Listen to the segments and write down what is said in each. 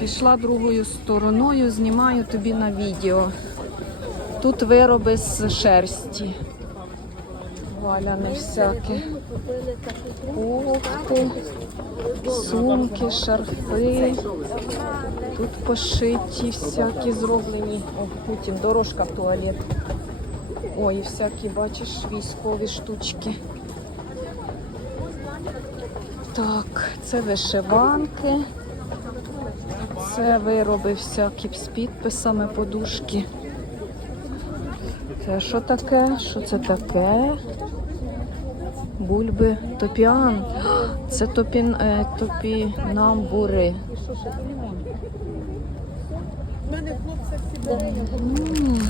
Пішла другою стороною, знімаю тобі на відео. Тут вироби з шерсті. Валяне всяке. Кофти, сумки, шарфи. Тут пошиті всякі зроблені. О, Путін, дорожка в туалет. Ой, всякі, бачиш, військові штучки. Так, це вишиванки. Це вироби всякі з підписами, подушки. Це що таке? Що це таке? Бульби топіан. Це топін, е, топінамбури. М.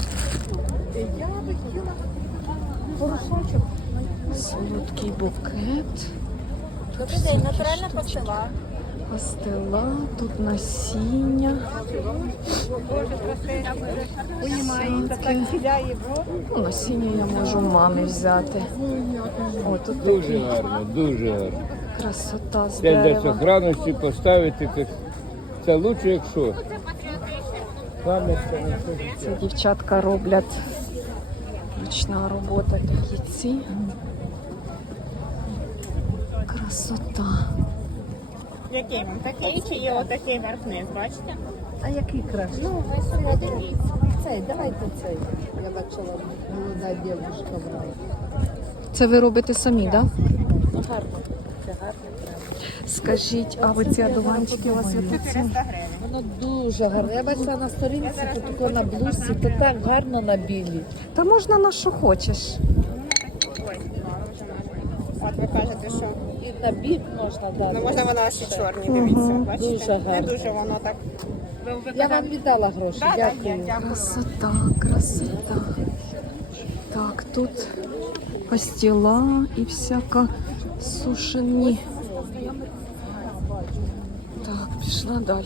Солодкий букет. Добрий день, натуральна штучки. Пастила. Тут насіння. Ну, насіння я можу мами взяти. О, тут Дуже такі гарно, дуже гарно. красота з Це для дерева. сохранності поставити, це, це лучше, якщо. На це. Це дівчатка роблять ручна робота яйці. Красота. Який вам? Такий чи є отакий верх-низ, бачите? А який краще? Ну, ви собі дивіться. Цей, давайте цей. Я бачила, молода дівчинка брала. Це ви робите самі, так? Да? Ну гарно. Це гарно треба. Скажіть, а оці одуванчики у вас яку 400 ціну? гривень. Воно дуже гарно. Я бачила на сторінці, то тако на блузці, то так гарно на білій. Та можна на що хочеш. Ой, От ви кажете, що на бік можна дати. ну можна вона ще чорні, дивіться, бачите? Дуже Не гарно. дуже воно так. Ви Я виконали- вам віддала гроші. Да, да, є, Дякую. дякую. Красота, красота. Так, тут пастіла і всяка сушені. Так, пішла далі.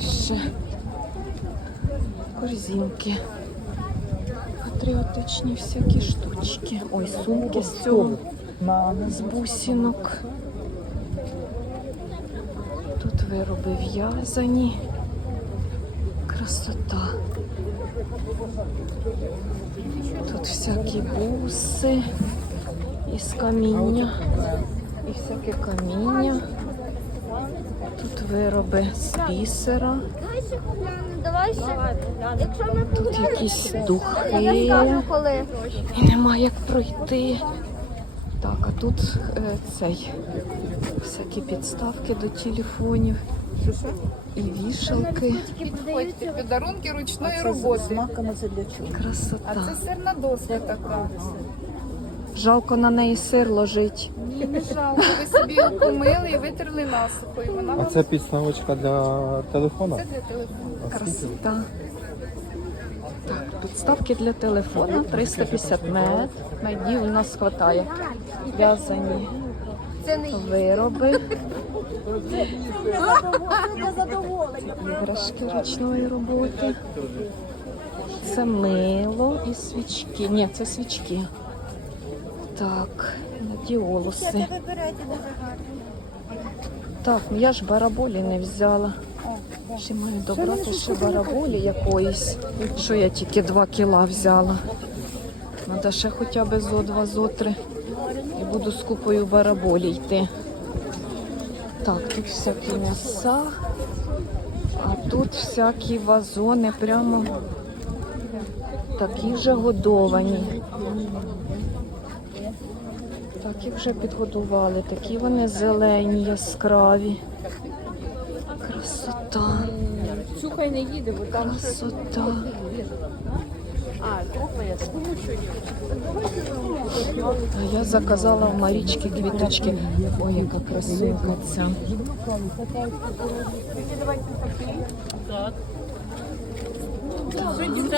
Корзинки. Патріотичні всякі штучки. Ой, сумки з цього, з бусинок. Вироби в'язані. Красота. Тут всякі буси із каміння. І всяке каміння. Тут вироби з бісера. Тут якісь духи. І нема як пройти. Так, а тут е, цей всякі підставки до телефонів. І вішалки. Підходьте, подарунки ручної роботи. Маками це для чого? А Красота. це сирна доска така. Жалко на неї сир ложить. Ні, не жалко. Ви собі її помили і витерли насухо. І вона А вам це підставочка для телефона? це для телефону. Красота. Так, підставки для телефона 350 мет. Найдів у нас хватає. В'язані вироби. Іграшки ручної роботи. Це мило і свічки. Ні, це свічки. Так, надіолуси. Так, ну я ж бараболі не взяла. Ще маю добрати ще бараболі якоїсь, що я тільки 2 кіла взяла. Треба ще хоча б зо два, зо три. І буду з купою бараболі йти. Так, тут всякі м'яса, а тут всякі вазони, прямо такі вже годовані. Так, їх вже підгодували. Такі вони зелені, яскраві. Красота. Чухай не їде, бо там Красота. А я заказала в Марічки квіточки. Ой, яка красивка ця.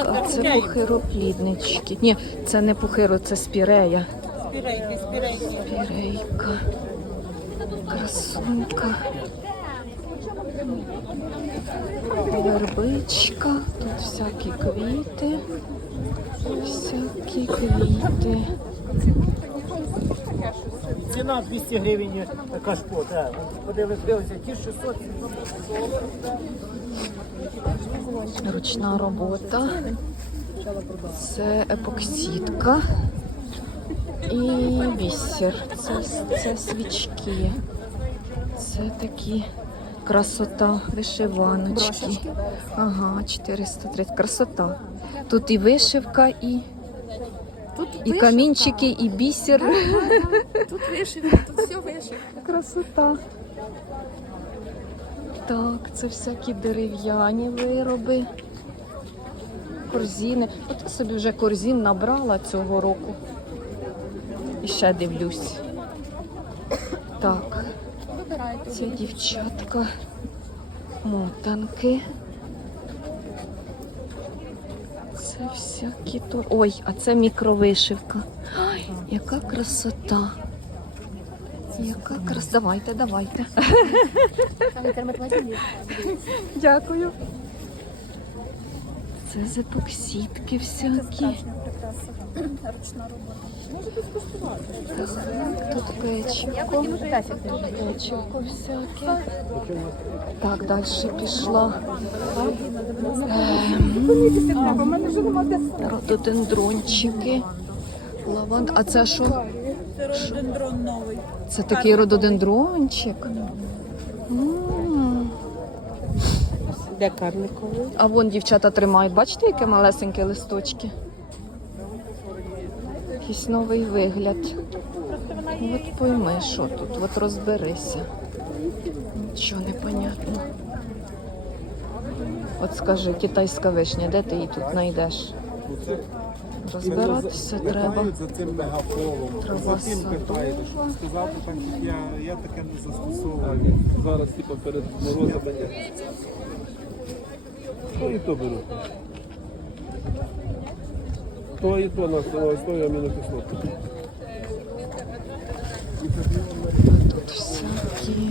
А це пухиропліднички. Ні, це не пухиро, це спірея. Спірейки, спірейки. Спірейка. Красунька. Вербичка. Тут всякі квіти. Всякі квіти. Ціна 200 гривень кашпо, так. Подивилися, ті 600. Ручна робота. Це епоксидка. І бісер. Це, це свічки. Це такі красота, вишиваночки. Ага, 430. Красота. Тут і вишивка, і, і камінчики, і бісер. Тут вишивка, тут все вишивка. Красота. Так, це всякі дерев'яні вироби. Корзини. От я собі вже корзин набрала цього року. І ще дивлюсь. Так. Це дівчатка. Мотанки. Це всякі то. Ой, а це мікровишивка. Ой, яка красота. Яка краса. Давайте, давайте. Дякую. Це з епоксидки всякі. Тут печивко. Печивко всяке. Так, далі пішла. Ем, Рододендрончики. Лаванд. А це що? Це Рододендрон новий. Це такий рододендрончик. Де карликовий? А вон дівчата тримають. Бачите, яке малесенькі листочки? Якийсь новий вигляд. От пойми, що тут, от розберися. Нічого не понятно. От скажи, китайська вишня, де ти її тут знайдеш? Розбиратися треба. за цим мегафолом. Трава За тим питаєте, щоб сказати, я, я таке не застосовую. Зараз типу перед морозами. То і то беру. То і то на основі амінокислоти. Тут всякі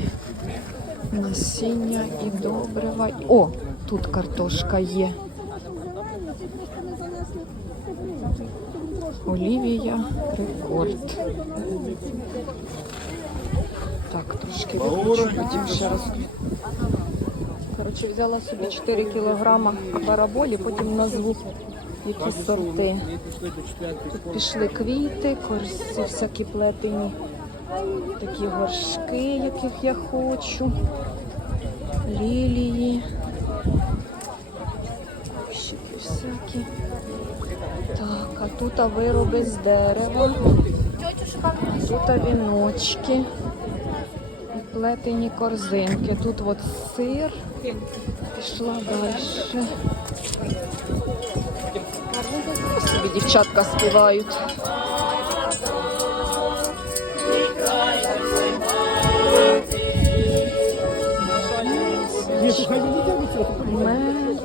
насіння і добрива. О, тут картошка є. Олівія рекорд. Так, трошки виключу, потім ще. Коротше, взяла собі 4 кілограма бараболі, потім назву які сорти. Тут пішли квіти, корзі всякі плетені такі горшки, яких я хочу. Лілії. Кущики всякі. Так, а тут вироби з дерева. Тут віночки. Плетені корзинки. Тут от сир. Пішла далі. Собі дівчатка співають. Мед.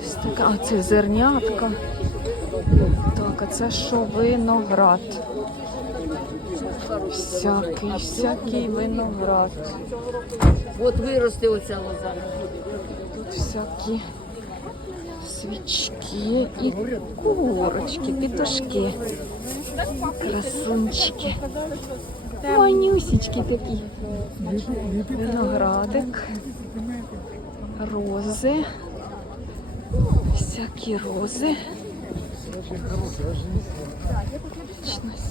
Ось така, а це зернятка. Так, а це що виноград? Всякий, всякий виноград. От виросте оця лоза. Тут всякі свічки і курочки, пітушки, красунчики. Манюсічки такі. Виноградик, рози, всякі рози. Вічна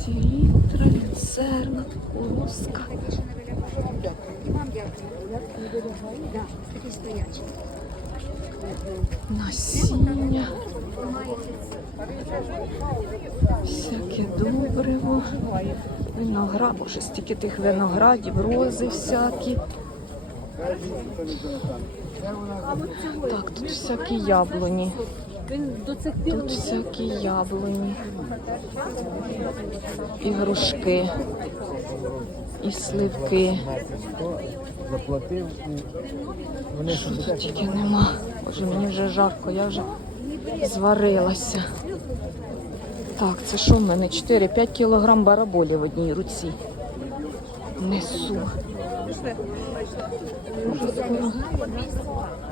селітра, люцерна, кукурузка. Насіння. Всяке добриво. Виноград, боже, стільки тих виноградів, рози всякі. Так, тут всякі яблуні. Тут всякі яблуні. І грушки. І сливки. Що тут тільки нема. Боже, мені вже жарко, я вже зварилася. Так, це що в мене? 4-5 кілограм бараболі в одній руці. Несу.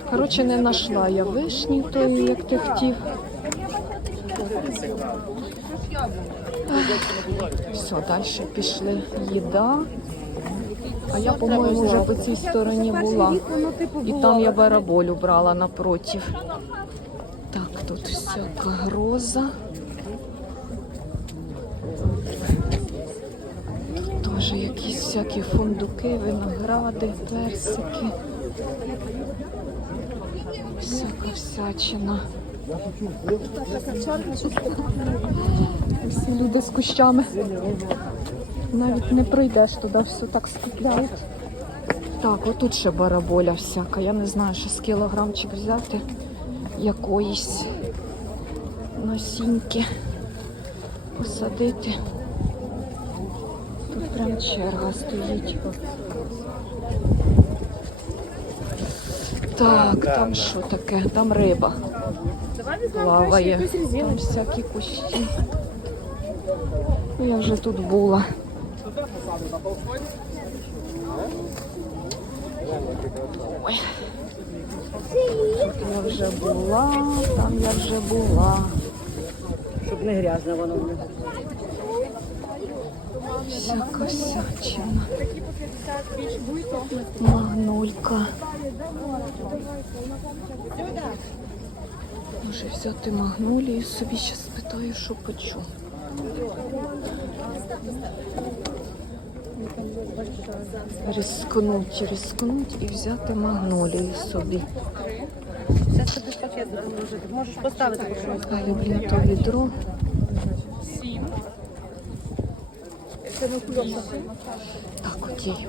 Коротше, не знайшла я вишні тої, як ти хотів. Все, далі пішли їда. А я, по-моєму, вже по цій стороні була. І там я бараболю брала напротив. Так, тут всяка гроза. Тут якісь всякі фундуки, виногради, персики. Всяка всячина. Всі люди з кущами. Навіть не пройдеш туди, все так скупляють. Так, отут ще бараболя всяка. Я не знаю, що з кілограмчик взяти якоїсь насіньки посадити. Прям черга стоїть. Так, там що таке? Там риба. Плаває. Там всякі кущі. Я вже тут була. Ой. Тут я вже була, там я вже була. Щоб не грязно воно. Всяка всячина. Магнолька. Може взяти магнолію собі, ще спитаю, що почу. Рискнуть, рискнуть і взяти магнолію собі. Зараз тобі пакет. Можеш поставити. Але, блін, то відро. Так, окей.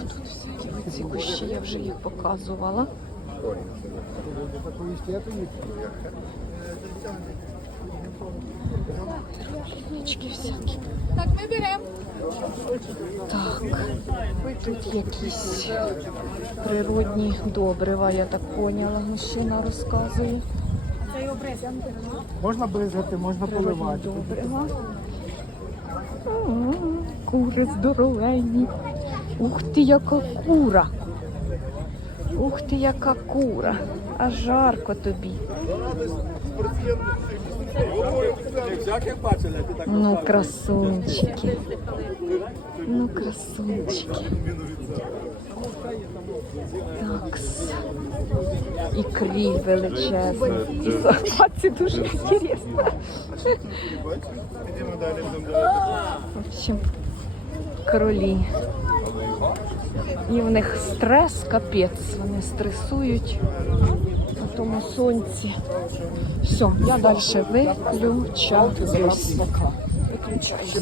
Тут всякі оці кущі, я вже їх показувала. Річки всякі. Так, ми беремо. Так, тут якісь природні добрива, я так поняла, мужчина розказує. Можна бризгати, можна поливати. М, Кури здоровенні. Ух ти, яка кура. Ух ти, яка кура. А жарко тобі. Ну, красунчики. Ну, красунчики. Такс. І кріль величезний. І собаці дуже інтересно. В общем, кролі. І в них стрес, капець. Вони стресують на тому сонці. Все, я далі виключаюсь. Виключаюсь.